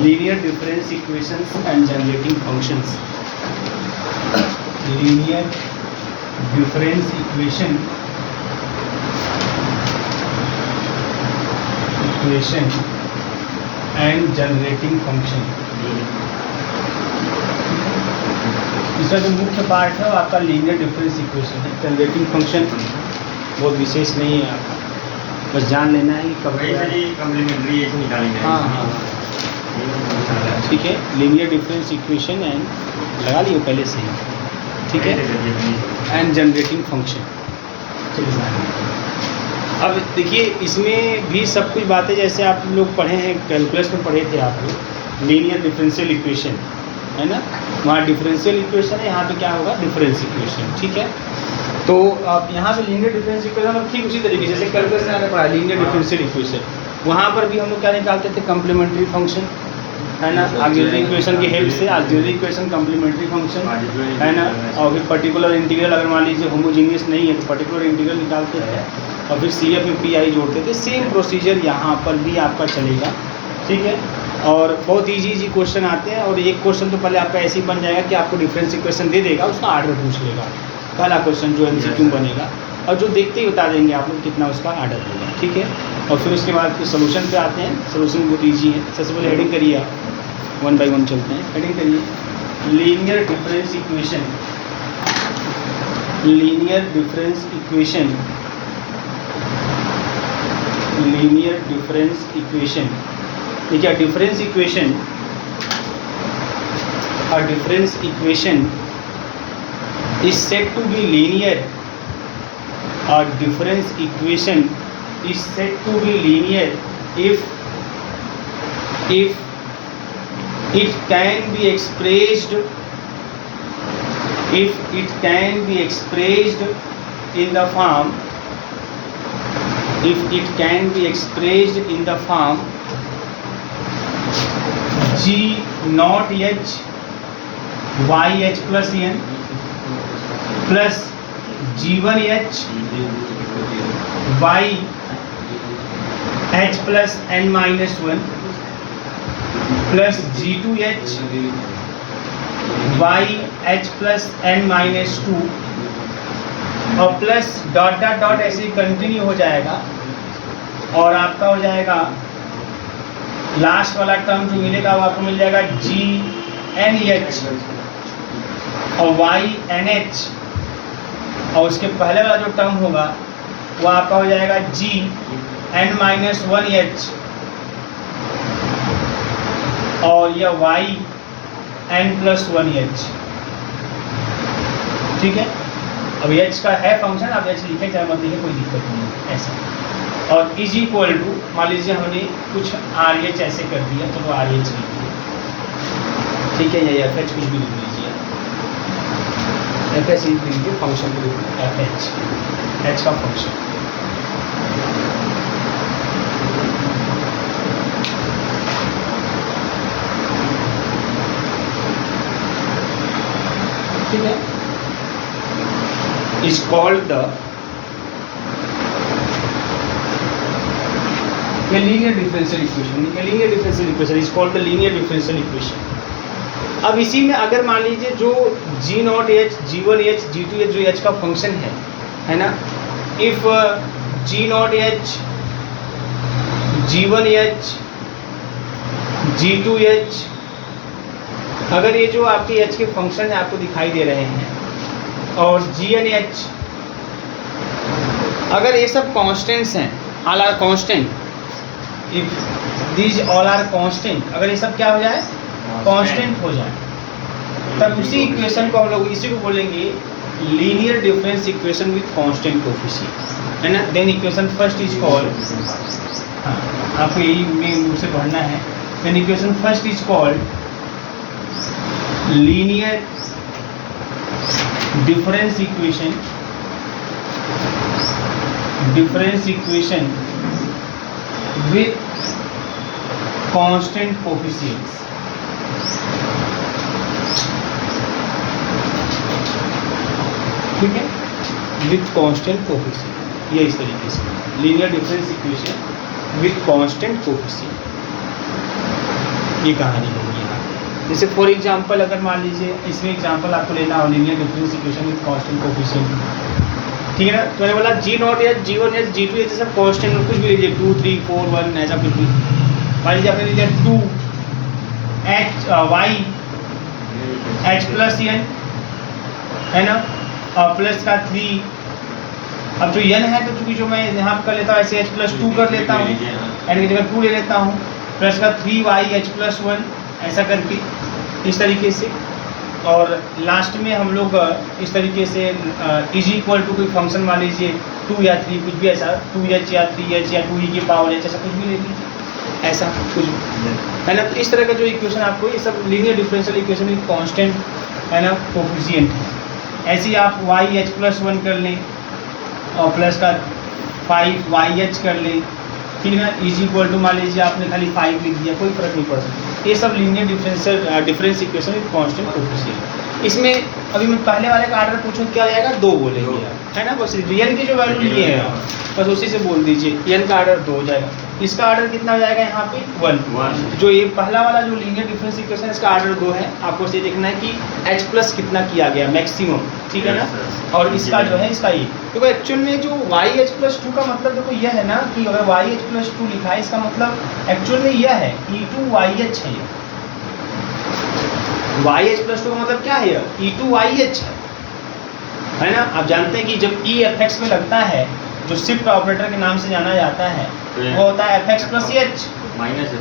linear difference equations and generating functions. Linear difference equation and generating function. इसका जो मुख्य part है वो आपका लीनियर डिफरेंस इक्वेशन है. जनरेटिंग फंक्शन बहुत विशेष नहीं है आपका, बस जान लेना है कि कब कम्प्लीमेंट्री निकालेंगे. हाँ, ठीक है. लीनियर डिफरेंस इक्वेशन एंड लगा लियो पहले से ही, ठीक है. And generating function. अब देखिए इसमें भी सब कुछ बातें जैसे आप लोग पढ़े हैं, कैलकुलस में पढ़े थे आप लोग. लीनियर डिफरेंशियल इक्वेशन है ना, वहाँ डिफरेंशियल इक्वेशन है, यहाँ पे क्या होगा डिफरेंस इक्वेशन. ठीक है. तो अब यहाँ पे लीनियर डिफरेंस इक्वेशन अब ठीक उसी तरीके से जैसे कैलकुलस में आपने पढ़ा लीनियर डिफरेंशियल इक्वेशन, वहाँ पर भी हम लोग क्या निकालते थे कम्प्लीमेंट्री फंक्शन है ना. ऑक्सिलरी इक्वेशन की हेल्प से ऑक्सिलरी इक्वेशन कम्प्लीमेंट्री फंक्शन है ना. और फिर पर्टिकुलर इंटीग्रल अगर मान लीजिए होमोजीनियस नहीं है तो पर्टिकुलर इंटीग्रल निकालते थे और फिर CF में PI जोड़ते थे. सेम प्रोसीजर यहाँ पर भी आपका चलेगा. ठीक है. और बहुत इजी क्वेश्चन आते हैं और एक क्वेश्चन तो पहले आपका ऐसे ही बन जाएगा कि आपको डिफरेंस इक्वेशन दे देगा, उसका आर्डर पूछ लेगा. पहला क्वेश्चन जो MCQ बनेगा और जो देखते ही बता देंगे आप लोग कितना उसका आर्डर होगा. ठीक है. और फिर उसके बाद फिर सोल्यूशन पे आते हैं. सोल्यूशन बहुत ईजी है. सबसे पहले हेडिंग करिए आप, 1 by 1 चलते हैं. हेडिंग करिए linear difference equation. Linear difference equation. Linear difference equation. ठीक है. Difference equation, a difference equation is said to be linear. A difference equation is said to be linear if it can be expressed in the form G naught H YH plus N plus G1H Y H plus N minus 1 plus G2H Y H plus N minus 2 और plus dot dot dot ऐसे continue हो जाएगा और आपका हो जाएगा last वाला term जो मिलेगा वो आपको मिल जाएगा GNH और YNH और उसके पहले वाला जो टर्म होगा वो आपका हो जाएगा GN-1H और यह YN+1H. ठीक है. अब H का है फंक्शन, आप H लिखे चाहे मत लिखे कोई दिक्कत नहीं है ऐसा. और इज इक्वल टू मान लीजिए हमने कुछ RH ऐसे कर दिया तो वो RH लिख दिया. ठीक है. या FH कुछ भी लिख लीजिए. FH लिख लीजिए फंक्शन के रूप में FH, H का फंक्शन. ठीक है. is called the linear differential equation. linear differential equation is called the linear differential equation. अब इसी में अगर मान लीजिए जो G0H G1H G2H जो H का फंक्शन है ना, इफ G0H G1H G2H अगर ये जो आपके H के फंक्शन है आपको दिखाई दे रहे हैं और GNH अगर ये सब कांस्टेंट्स हैं, all are constant, if these all are constant, अगर ये सब क्या हो जाए कांस्टेंट हो जाए तब उसी इक्वेशन को हम लोग इसी को बोलेंगे linear difference equation with constant coefficient है ना. Then equation first is called, हाँ आपको यही मेन रूप से पढ़ना है. Then equation first is called linear difference equation with constant coefficients. ठीक है. with constant coefficient ये इस तरीके से linear difference equation with constant coefficient. ये कहानी होगी यहाँ। जैसे फॉर एग्जांपल अगर मान लीजिए इसमें एग्जांपल आपको लेना हो linear difference equation with constant coefficient, ठीक है ना। तो मैंने बोला G0 या G1 या G2 ये सब कांस्टेंट कुछ भी लीजिए 2 3 4 1 ऐसा कुछ भी। मान लीजिए आपने लिया 2 y h प्लस n है ना, और प्लस का 3। अब जो n है तो चूंकि जो मैं यहाँ पर कर लेता हूँ ऐसे h प्लस 2 कर लेता हूँ, n की जगह 2 ले लेता हूँ, प्लस का 3y h प्लस 1 ऐसा करके इस तरीके से। और लास्ट में हम लोग इस तरीके से इज इक्वल टू कोई फंक्शन मान लीजिए 2 या 3 कुछ भी ऐसा 2h या 3h या 2e की पावर h ऐसा कुछ भी ले लीजिए, ऐसा कुछ है ना। तो इस तरह का जो इक्वेशन आपको ये सब linear differential equation with constant है ना कोफिशिएंट है। ऐसे ही आप y h प्लस 1 कर लें और प्लस का 5y h कर लें, ठीक है ना। इज इक्वल टू मान लीजिए आपने खाली 5 लिख दिया, कोई फर्क नहीं पड़ता। ये सब linear difference equation with constant coefficient. इसमें अभी मैं पहले वाले का आर्डर पूछूं क्या आएगा, 2 बोलेंगे आप, है ना। बस n की जो वैल्यू लिए हैं बस उसी से बोल दीजिए, n का आर्डर 2 हो जाएगा। इसका आर्डर कितना हो जाएगा यहाँ पे 1। जो ये पहला वाला जो लीनियर डिफरेंस इक्वेशन इसका आर्डर 2 है, आपको ये देखना है कि h प्लस कितना किया गया मैक्सिमम, ठीक है ना। और इसका जो है इसका ये देखो एक्चुअल में जो y h प्लस 2 का मतलब देखो यह है ना कि अगर y h प्लस 2 लिखा है इसका मतलब एक्चुअल में यह है e2yh है। y h प्लस 2 का मतलब क्या है, e2yh है ना। आप जानते हैं कि जब e fx में लगता है जो शिफ्ट ऑपरेटर के नाम से जाना जाता है वो होता है fx प्लस h माइनस है,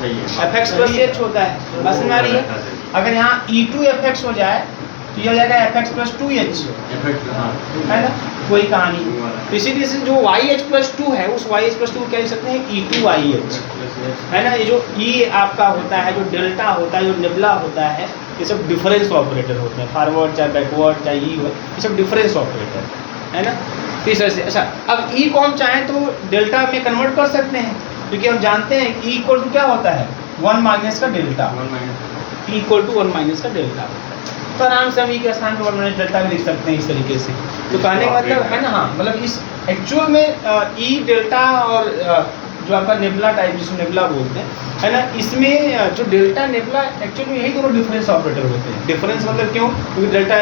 सही है, fx प्लस h होता है। बस में आ रही है। अगर यहाँ e2 fx हो जाए तो ये हो जाएगा fx प्लस 2h, है ना, वही कहानी। तो इसीलिए से जो y h प्लस 2 है उस y h प्लस 2 क्या लिख सकते हैं e2yh, है ना। ये जो e आपका होता है, जो डेल्टा होता है, जो नेबुला होता है, ये सब डिफरेंस ऑपरेटर होते हैं, फॉरवर्ड चाहे बैकवर्ड चाहे ई हो, ये सब डिफरेंस ऑपरेटर है ना। तो इस तरह से अच्छा अब ई को हम चाहें तो डेल्टा में कन्वर्ट कर सकते हैं, क्योंकि हम जानते हैं ई इक्वल टू क्या होता है 1 माइनस का delta, E equal to 1 minus का डेल्टा। तो आराम से हम ई के स्थान पर 1 माइनस डेल्टा भी लिख सकते हैं इस तरीके से। तो कहने का मतलब है ना, हाँ मतलब इस एक्चुअल में ई डेल्टा और जो आपका नेबुला टाइप जिसको नेबुला बोलते हैं, है ना, इसमें जो डेल्टा नेबुला एक्चुअल में यही दोनों डिफरेंस ऑपरेटर होते हैं। डिफरेंस मतलब क्यों, क्योंकि delta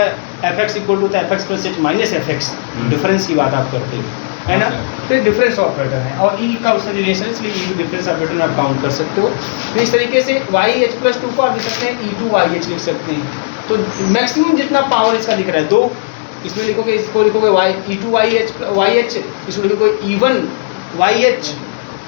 F X equal to F X plus H minus F X, difference की बात आप करते हो, है ना। तो ये डिफरेंस ऑपरेटर है और ई का उसका रिलेशन, इसलिए ई डिफरेंस ऑपरेटर में आप काउंट कर सकते हो। तो इस तरीके से वाई एच प्लस 2 को आप लिख सकते हैं e2yh लिख सकते हैं। तो मैक्सिमम जितना पावर इसका दिख रहा है 2, इसमें लिखोगे, इसको लिखोगे e2yh, इसको लिखोगे e1yh,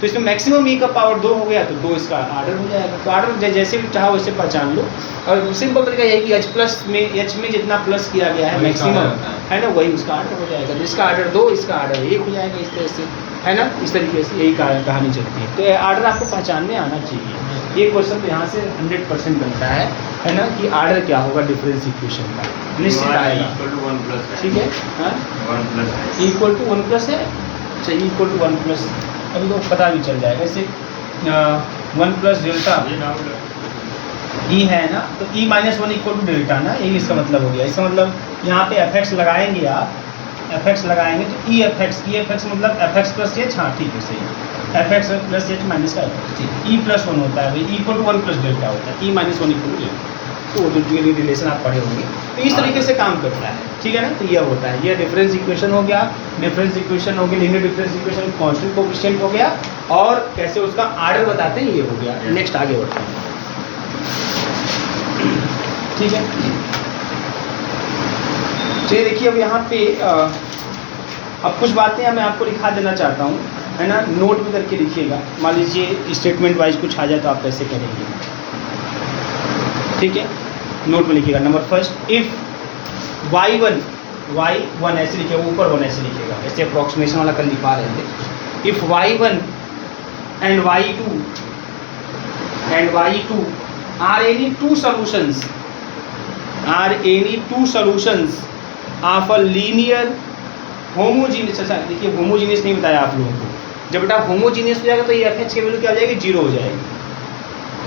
तो इसमें मैक्सिमम ई का पावर 2 हो गया तो 2 इसका आर्डर हो जाएगा। तो आर्डर जैसे भी चाहो वैसे पहचान लो। और सिंपल तरीका यही कि एच में जितना प्लस किया गया है मैक्सिमम, है ना, वही उसका आर्डर हो जाएगा। जिसका आर्डर 2 इसका आर्डर 1 हो जाएगा, इस तरह से, है ना। इस तरीके से यही कहानी चलती है। तो आर्डर आपको पहचान में आना चाहिए। ये क्वेश्चन तो यहाँ से 100% बनता है ना, कि आर्डर क्या होगा डिफरेंस इक्वेशन का, निश्चित आएगा, ठीक है। इक्वल टू 1 प्लस है, अच्छा इक्वल टू 1 प्लस, अभी तो पता भी चल जाएगा। जैसे 1 प्लस डेल्टा ई है ना, तो E minus 1 equal to delta ना, यही इसका मतलब हो गया। इसका मतलब यहाँ पे एफ एक्स लगाएंगे, आप एफ एक्स लगाएंगे तो ई एफ एक्स मतलब एफ एक्स प्लस एच, हाँ ठीक है सही, F X plus H minus का एफ एक्स, ठीक। ई प्लस 1 होता है भाई, इक्वल टू 1 प्लस डेल्टा होता है, E minus 1 equal to delta. तो वो जो रिलेशन आप पढ़े होंगे, तो इस तरीके से काम करता है, ठीक है ना। तो यह होता है, यह डिफरेंस इक्वेशन हो गया, डिफरेंस इक्वेशन हो गया, linear difference equation constant coefficient हो गया, और कैसे उसका आर्डर बताते हैं ये हो गया। नेक्स्ट आगे बढ़ते हैं, ठीक है। चलिए देखिए अब यहाँ पे अब कुछ बातें मैं आपको लिखा देना चाहता हूँ, है ना, नोट भी करके लिखिएगा। मान लीजिए स्टेटमेंट वाइज कुछ आ जाए तो आप कैसे करेंगे, ठीक है। नोट में लिखिएगा। नंबर फर्स्ट, इफ y1 ऐसे लिखिएगा, ऊपर 1 ऐसे लिखिएगा, ऐसे अप्रोक्सीमेशन वाला कल लिखा रहे थे। If y1 and y2 are any two solutions of a linear homogeneous, अच्छा देखिए होमोजीनियस नहीं बताया आप लोगों को, जब बेटा होमोजीनियस हो जाएगा तो ये एफ एच की वैल्यू क्या हो जाएगी, 0 हो जाएगी,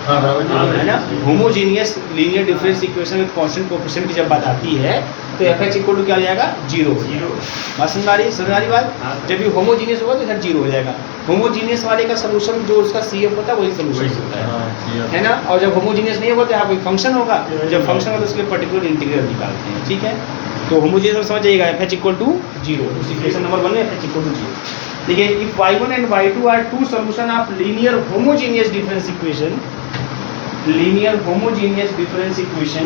है ना। Homogeneous linear difference equation with constant coefficient की जब बात आती है तो तो एफ एच इक्वल टू क्या हो जाएगा, जीरो। बात समझ आ रही है बात। हाँ। जब ये होमोजीनियस होगा तो इधर जीरो हो जाएगा। होमोजीनियस वाले का सोल्यूशन जो उसका सी एफ होता है वही सोल्यूशन होता है ना। और जब होमोजीनियस नहीं होगा तो यहाँ कोई फंक्शन होगा, जब फंक्शन होगा तो उसके पर्टिकुलर इंटीग्रल निकालते हैं, ठीक है। तो होमोजीनियस समझ जाइएगा, F H equal to zero, उस इक्वेशन नंबर 1 में F H equal to zero. देखिए, if y1 and y2 are two solution of linear homogeneous difference equation, linear homogeneous difference equation,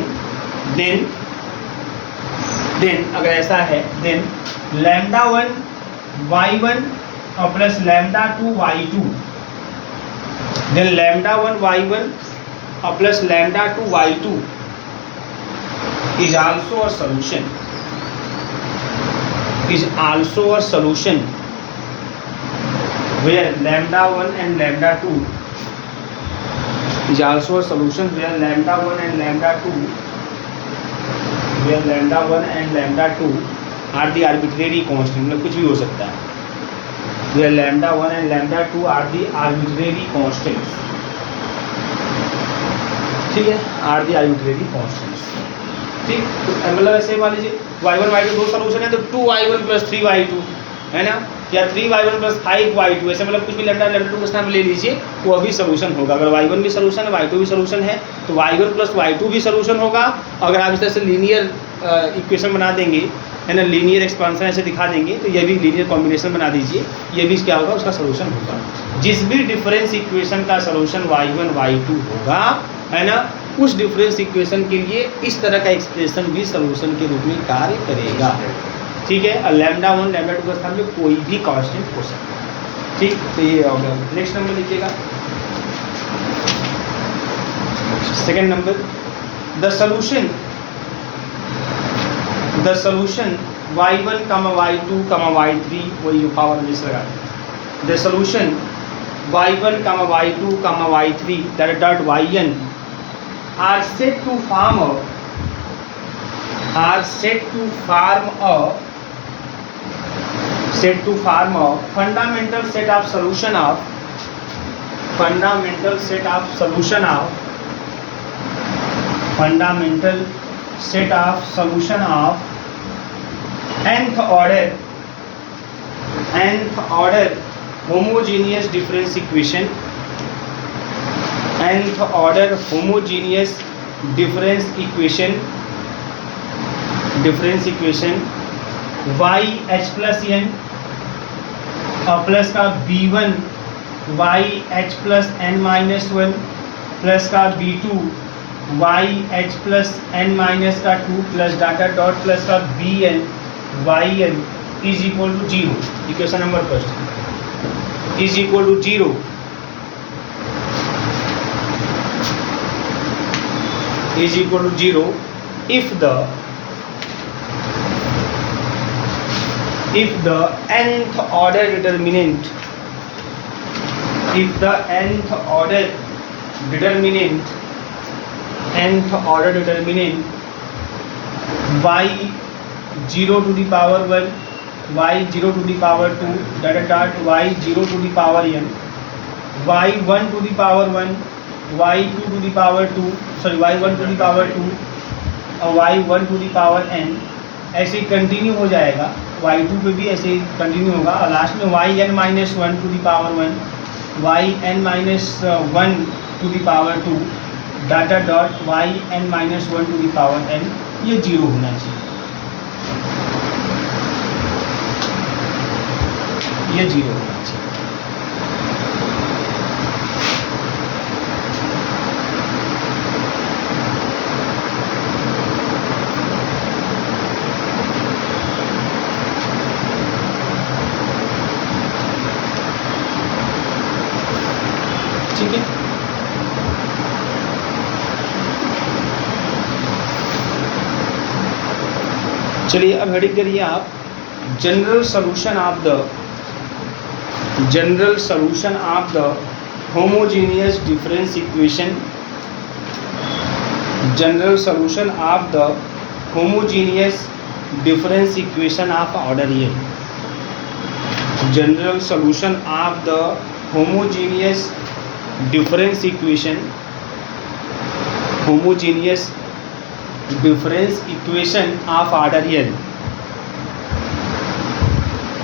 then अगर ऐसा है, देन लैम्डा 1 y1 और plus lambda 2 y2, then lambda 1 y1 और plus lambda 2 y2 is also a solution, is also a solution where lambda 1 and lambda 2 is also a solution where lambda 1 and lambda 2 where lambda 1 and lambda 2 are the arbitrary constant, मतलब कुछ भी हो सकता है, where lambda 1 and lambda 2 are the arbitrary constants, ठीक है, are the arbitrary constants, ठीक। तो मतलब ऐसे मान लीजिए y1 y2 दो सॉल्यूशन है तो 2y1 प्लस 3y2 है ना, या 3y1 प्लस 5y2, ऐसे मतलब कुछ भी लैम्डा 2 का स्थान ले लीजिए, वो अभी सोल्यूशन होगा। अगर y1 भी सोल्यूशन है, y2 भी सोल्यूशन है, तो y1 प्लस y2 भी सोल्यूशन होगा। अगर आप इस तरह से लीनियर इक्वेशन बना देंगे, है ना, लीनियर एक्सपांशन ऐसे दिखा देंगे, तो ये भी लीनियर कॉम्बिनेशन बना दीजिए, ये भी क्या होगा, उसका सोल्यूशन होगा। जिस भी डिफरेंस इक्वेशन का सोल्यूशन y1 y2 होगा, है ना, उस डिफरेंस इक्वेशन के लिए इस तरह का एक्सप्रेशन भी सोल्यूशन के रूप में कार्य करेगा, ठीक है। और लैम्डा 1 लैम्डा 2 के स्थान में कोई भी कांस्टेंट हो सकता है, ठीक। तो ये हो गया। नेक्स्ट नंबर लिखिएगा, second number, the solution y1, y2, y3, वही पावर में लगा, the solution y1, y2, y3 dot yn are said to form a fundamental set of solution of nth order homogeneous difference equation, nth order homogeneous difference equation y h plus n और plus का b1 y h plus n minus 1 plus का b2 y h plus n minus का 2 plus dot dot plus का bn yn is equal to 0। Equation number first is equal to 0 is equal to 0 if the nth order determinant y 0 to the power 1 y 0 to the power 2 dot y 0 to the power n y 1 to the power 1 y2 to the power 2 y1 to the power 2 और y1 to the power n ऐसे continue हो जाएगा, y2 पे भी ऐसे continue होगा, और last में yn minus 1 to the power 1 yn minus 1 to the power 2 dot dot yn minus 1 to the power n, ये 0 होना चाहिए, ये 0 होना चाहिए। ठीक है, चलिए अब हेडिंग करिए आप, general solution of the homogeneous difference equation, general solution of the homogeneous difference equation of order ये, general solution of the homogeneous difference equation, homogeneous difference equation of order n,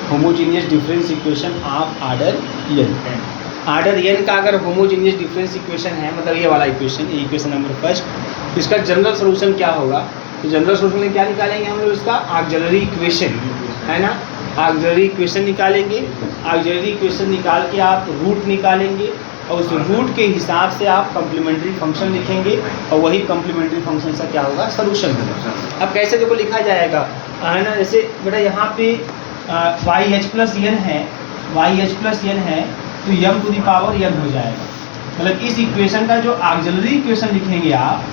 homogeneous difference equation of order n। Order n का अगर homogeneous difference equation है, मतलब ये वाला equation, ये equation number first, इसका general solution क्या होगा? तो जनरल सोल्यूशन में क्या निकालेंगे हम लोग? इसका ऑक्सिलरी इक्वेशन है ना, ऑक्सिलरी इक्वेशन निकालेंगे। ऑक्सिलरी इक्वेशन निकाल के आप रूट निकालेंगे और उस रूट के हिसाब से आप कम्प्लीमेंट्री फंक्शन लिखेंगे और वही कम्प्लीमेंट्री फंक्शन का क्या होगा? सॉल्यूशन होगा। अब कैसे देखो लिखा जाएगा, है ना, जैसे बेटा यहाँ पे वाई एच प्लस एन है, वाई एच प्लस एन है तो M two the power n हो जाएगा। मतलब इस इक्वेशन का जो ऑक्सिलरी इक्वेशन लिखेंगे आप,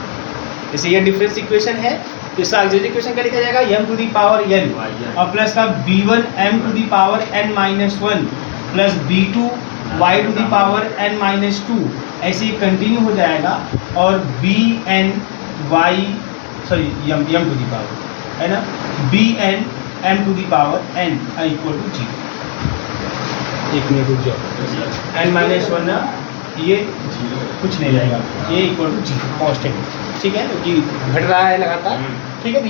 जैसे ये डिफरेंस इक्वेशन है तो इसका ऑक्सिलरी इक्वेशन क्या लिखा जाएगा? m to the power n और प्लस का b1 m to the power n minus 1 plus b2 y to the power n minus 2, ऐसे ही कंटिन्यू हो जाएगा। और bn y sorry m to the power है ना, bn m to the power n equal to 0। एक minute रुक जाओ, n माइनस 1 ना, ये कुछ नहीं रहेगा, ये इक्वल टू 0 कांस्टेंट, ठीक है, क्योंकि घट रहा है लगातार, ठीक है। तो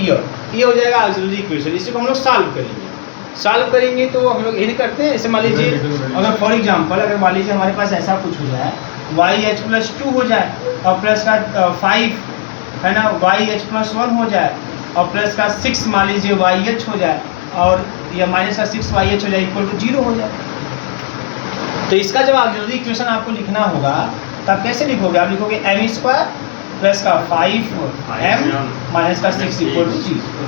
ये हो जाएगा ऑक्सिलरी इक्वेशन। इसी को हम लोग सॉल्व करेंगे तो हम लोग यही करते हैं। जैसे मान लीजिए अगर फॉर एग्जांपल अगर मान लीजिए हमारे पास ऐसा कुछ हो जाए, वाई एच प्लस 2 हो जाए और प्लस का 5 है ना, वाई एच प्लस 1 हो जाए और प्लस का 6 मान लीजिए वाई एच हो जाए और या माइनस का 6 वाई एच हो जाए इक्वल टू 0 हो जाए। तो इसका जब ऑक्सिलरी इक्वेशन आपको लिखना होगा तब कैसे लिखोगे? आप लिखोगे m² प्लस का 5m माइनस का 6 इक्वल टू 0।